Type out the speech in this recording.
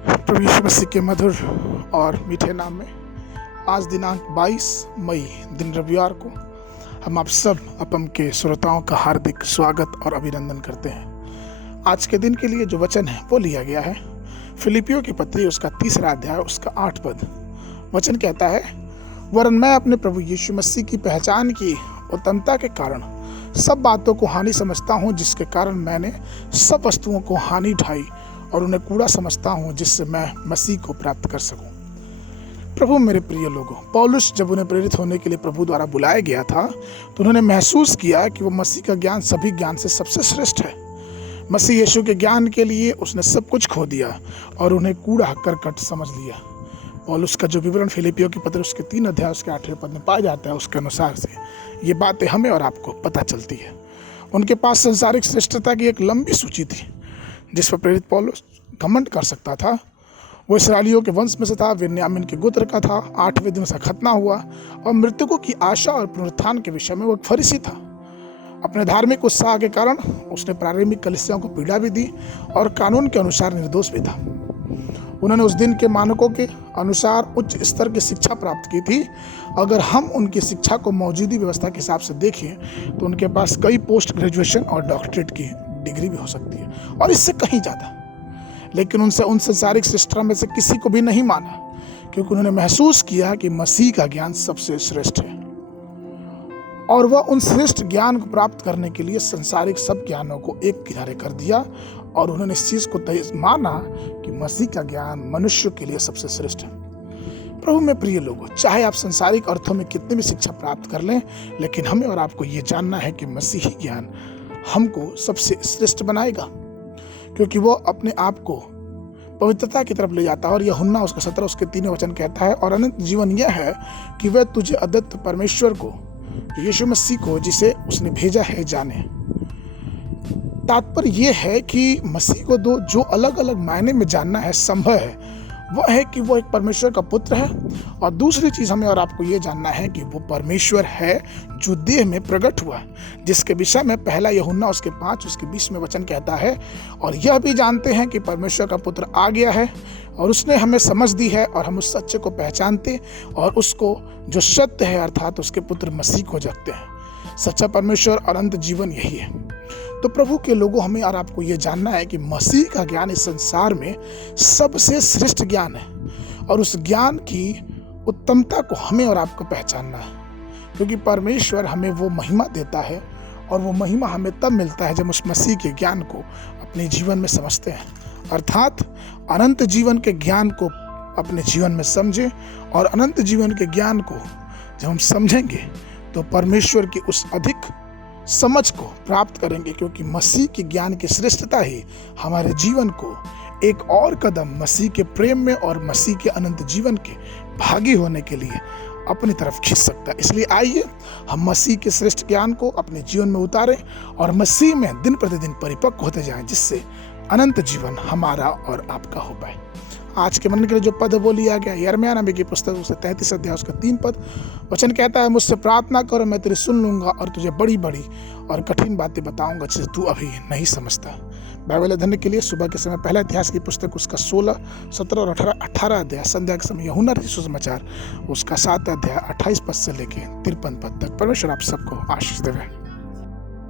प्रभु यीशु मसीह के मधुर और मीठे नाम में आज दिनांक 22 मई दिन रविवार को हम आप सब अपम के श्रोताओं का हार्दिक स्वागत और अभिनंदन करते हैं। आज के दिन के लिए जो वचन है वो लिया गया है फिलिपियों की पत्री उसका 3 अध्याय उसका 8 पद। वचन कहता है, वरन मैं अपने प्रभु यीशु मसीह की पहचान की उत्तमता के कारण सब बातों को हानि समझता हूँ, जिसके कारण मैंने सब वस्तुओं को हानि ढाई और उन्हें कूड़ा समझता हूँ, जिससे मैं मसीह को प्राप्त कर सकूं। प्रभु मेरे प्रिय लोगों, पौलुस जब उन्हें प्रेरित होने के लिए प्रभु द्वारा बुलाया गया था तो उन्होंने महसूस किया कि वो मसीह का ज्ञान सभी ज्ञान से सबसे श्रेष्ठ है। मसीह यीशु के ज्ञान के लिए उसने सब कुछ खो दिया और उन्हें कूड़ा करकट समझ लिया। पौलुस का जो विवरण फिलिपियों की पत्र उसके 3 अध्याय उसके 8वें पद में पाया जाता है, उसके अनुसार से ये बातें हमें और आपको पता चलती है। उनके पास संसारिक श्रेष्ठता की एक लंबी सूची थी जिस पर प्रेरित पौलुस घमंड कर सकता था। वो इसराइलियों के वंश में से था, बिन्यामीन के गोत्र का था, 8वें दिन उसका खतना हुआ और मृतकों की आशा और पुनरुत्थान के विषय में वो एक फरीसी था। अपने धार्मिक उत्साह के कारण उसने प्रारंभिक कलीसियाओं को पीड़ा भी दी और कानून के अनुसार निर्दोष भी था। उन्होंने उस दिन के मानकों के अनुसार उच्च स्तर की शिक्षा प्राप्त की थी। अगर हम उनकी शिक्षा को मौजूदा व्यवस्था के हिसाब से देखें तो उनके पास कई पोस्ट ग्रेजुएशन और डॉक्टरेट की डिग्री भी हो सकती है और इससे कहीं ज़्यादा। लेकिन उन संसारिक श्रेष्ठता में से किसी को भी नहीं माना, क्योंकि उन्होंने महसूस किया कि मसीह का ज्ञान सबसे श्रेष्ठ है और वह उन श्रेष्ठ ज्ञान को प्राप्त करने के लिए संसारिक सब ज्ञानों को एक किनारे कर दिया और उन्होंने इस चीज को माना कि मसीह का ज्ञान मनुष्य के लिए सबसे श्रेष्ठ है। प्रभु में प्रिय लोगों, चाहे आप संसारिक अर्थों में कितनी भी शिक्षा प्राप्त कर लें, लेकिन हमें और आपको ये जानना है कि मसीही ज्ञान हमको सबसे श्रेष्ठ बनाएगा, क्योंकि वो अपने आप को पवित्रता की तरफ ले जाता है। और यूहन्ना उसका 17 उसके 3 वचन कहता है, और अनंत जीवन यह है कि वह तुझे अद्वितीय परमेश्वर को, यीशु मसीह को जिसे उसने भेजा है, जाने। तात्पर्य यह है कि मसीह को जो अलग अलग मायने में जानना है संभव है, वह है कि वो एक परमेश्वर का पुत्र है, और दूसरी चीज हमें और आपको ये जानना है कि वो परमेश्वर है जो देह में प्रकट हुआ, जिसके विषय में पहला यूहन्ना उसके 5 उसके 20 में वचन कहता है, और यह भी जानते हैं कि परमेश्वर का पुत्र आ गया है और उसने हमें समझ दी है और हम उस सच्चे को पहचानते और उसको जो सत्य है अर्थात उसके पुत्र मसीह को जगते हैं। सच्चा परमेश्वर और अनंत जीवन यही है। तो प्रभु के लोगों, हमें और आपको ये जानना है कि मसीह का ज्ञान इस संसार में सबसे श्रेष्ठ ज्ञान है और उस ज्ञान की उत्तमता को हमें और आपको पहचानना है, क्योंकि परमेश्वर हमें वो महिमा देता है और वो महिमा हमें तब मिलता है जब उस मसीह के ज्ञान को अपने जीवन में समझते हैं, अर्थात अनंत जीवन के ज्ञान को अपने जीवन में समझें। और अनंत जीवन के ज्ञान को जब हम समझेंगे तो परमेश्वर की उस अधिक समझ को प्राप्त करेंगे, क्योंकि मसीह के ज्ञान की श्रेष्ठता ही हमारे जीवन को एक और कदम मसीह के प्रेम में और मसीह के अनंत जीवन के भागी होने के लिए अपनी तरफ खींच सकता है। इसलिए आइए हम मसीह के श्रेष्ठ ज्ञान को अपने जीवन में उतारें और मसीह में दिन प्रतिदिन परिपक्व होते जाएं, जिससे अनंत जीवन हमारा और आपका हो पाए। आज के मन के लिए जो पद वो लिया गया यिर्मयाह नबी की पुस्तक उसका 33 अध्याय उसका 3 पद। वचन कहता है, मुझसे प्रार्थना करो, मैं तेरी सुन लूंगा और तुझे बड़ी बड़ी और कठिन बातें बताऊंगा जिसे तू अभी नहीं समझता। बाइबल अध्ययन के लिए सुबह के समय पहला इतिहास की पुस्तक उसका 16, 17 और 18 अध्याय, संध्या के समय यूहन्ना सुसमाचार उसका 7 अध्याय 28 पद से लेके 53 पद तक। परमेश्वर आप सबको आशीष देवे।